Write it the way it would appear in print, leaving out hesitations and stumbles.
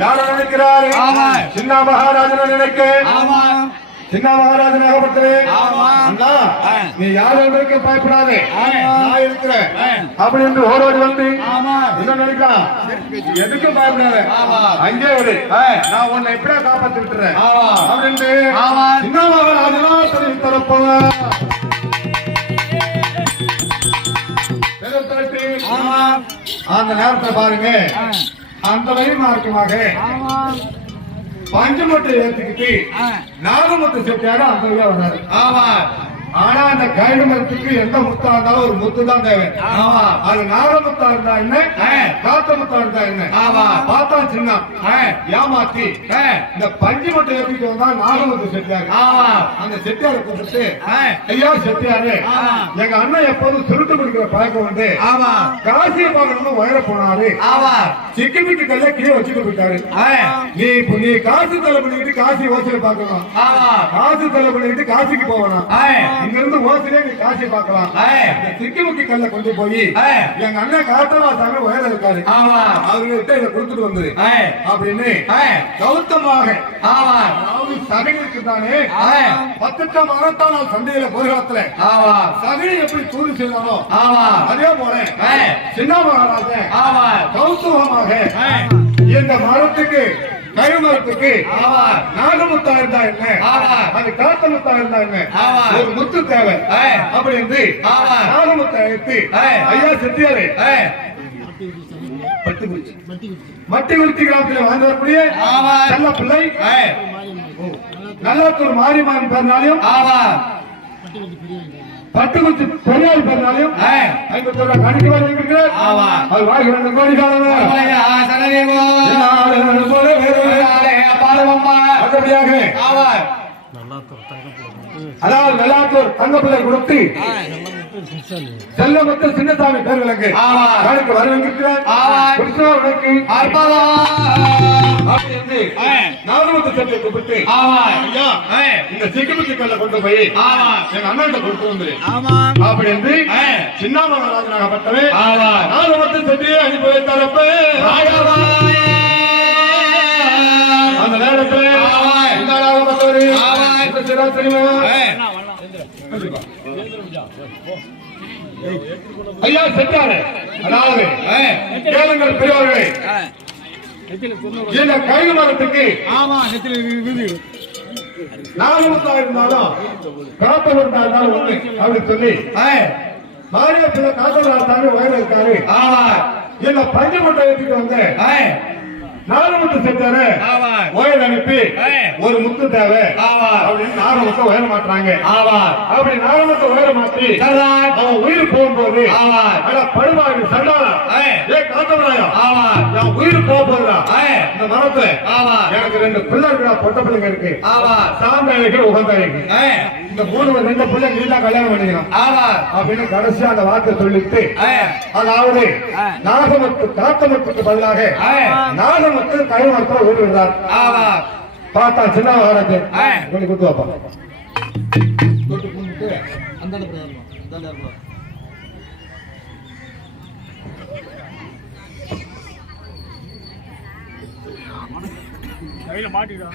யாரை நினைக்கிறாரு? சின்ன மகாராஜனை நினைக்க. சின்ன மகாராஜன் ஆகப்பட்டது. நீ யாரும் பயப்படாதே, நான் இருக்கிறேன் அப்படின்னு ஓடோடி வந்து என்ன நினைக்கலாம், எதுக்கும் பயப்படாத, அங்கே ஒரு நான் உன்னை எப்படியா காப்பாத்தி விட்டுறேன் அப்படின்னு சின்ன மகாராஜனா சொல்லி தரப்போவேன். அந்த நேரத்தை பாருங்க, அந்த வயமார்க்கமாக பஞ்சமட்டை ஏத்துக்கிட்டு நாகமுத்து செட்டியாரு அந்த வர்றாரு. ஆனா அந்த கைடு மரத்துக்கு எந்த முத்தா இருந்தாலும் ஒரு முத்து தான் தேவை. அது நாகமுத்தா இருந்தா என்ன, காத்த முத்தா இருந்தா என்ன, பார்த்தா சின்ன ஏமாத்தி இந்த பஞ்சு மட்டும் ஏற்றிட்டு வந்தா நாகமுத்து செட்டியாரு. அந்த செட்டியாரை கூப்பிட்டு, ஐயா செட்டியாரு, எங்க அண்ணன் எப்போதும் சுருட்டு பிடிக்கிற பழக்கம் உண்டு, காசியை பார்க்கணும்னு உயர போனாரு, சிக்கிமிக்கு கல்ல கீழே வச்சுட்டு போயிட்டாரு. நீ காசு தலை பண்ணிக்கிட்டு காசி ஓசையில பாக்கணும், காசு தலை பண்ணிக்கிட்டு காசிக்கு போகணும், இங்க இருந்து ஓசிலே நீ காசி பார்க்கலாம். சிக்கிமுக்கி கல்ல கொண்டு போய் எங்க அண்ணன் காத்தவாசாமி உயர இருக்காரு, அவர்கிட்ட இதை கொடுத்துட்டு வந்தது அப்படின்னு கௌத்தமாக சகனிக்கு தானே 10 மரத்தான் நான் சந்தையில போராத்துல சகனி எப்படி தூது செய்தானோ அதே போல சின்ன மகாராஜன் கௌத்தவமாக இந்த மரத்துக்கு கழுமரத்துக்கு நாகமுத்தா இருந்தா என்ன, அது காத்த முத்தா இருந்தா என்ன, ஒரு முத்து தேவை அப்படி என்று நாகமுத்தா எடுத்து, ஐயா செட்டியாரு மட்டிகுறிச்சி கிராமத்தில் வாழ்ந்து வரக்கூடிய நல்ல பிள்ளை நல்லாத்தூர் மாரிமான் பேர்னாலையும் பட்டுக்குச்சி பெரியாள் பேர்னாலையும் 50 ரூபாய் கணக்கு வாங்கிருக்கிறார். அது வாங்கி 2 கோடி அதாவது நல்லாத்தூர் தங்கப்பிள்ளை கொடுத்து செல்லமுத்து சின்னசாமி பேர்களுக்கு கணக்கு வரவேற்கிறார். நாகமுத்து சட்டை கூப்பிட்டு இந்த சிக்கிமுத்தி கல்ல கொண்டு போய் எங்க அண்ணன் கொடுத்து வந்து அப்படி என்று சின்ன மகாராஜனாகப்பட்டவே நாகமுத்து சட்டையை அனுப்பி வைத்தாரப்ப அந்த நேரத்தில் ஐயா செட்டாரு, அதாவது கேளுங்கள் பெரியவர்களே, இந்த கைது மரத்துக்கு நாகமுத்தா இருந்தாலும் காத்தவர்தா இருந்தாலும் ஒண்ணு அப்படின்னு சொல்லி மாரியத்துல காத்தவர்தாவே வயல இருக்காரு. இந்த பஞ்சமட்டை எடுத்துட்டு வந்த நாகமுத்து செட்டாரு ஓயல் அனுப்பி ஒரு முத்து தேவை அப்படின்னு நாகமுத்தை உயர மாட்டாங்க. அப்படி நாகமுத்தை உயர மாற்றி அவன் உயிர் போகும்போது படுவாங்க சண்டாளா, ஏ காத்தவராயா என் உயிர் போகும்போதுடா இந்த மரத்துல எனக்கு 2 பிள்ளைங்களா பொட்ட பிள்ளைங்க இருக்கு, சாந்தாளிக்கு உகந்தாளிக்கு, இந்த 2 பிள்ளை நீண்டா கல்யாணம் பண்ணிக்கலாம் அப்படின்னு கடைசியா அந்த வார்த்தை சொல்லிட்டு, அதாவது நாகமுத்து காத்தமுத்துக்கு பதிலாக நாகமுத்து கைமரத்தில் ஓடி விடுறார். பார்த்தா சின்ன மகாராஜன் கொஞ்சம் கொடுத்து வாப்பா. கையில மாட்டிடா.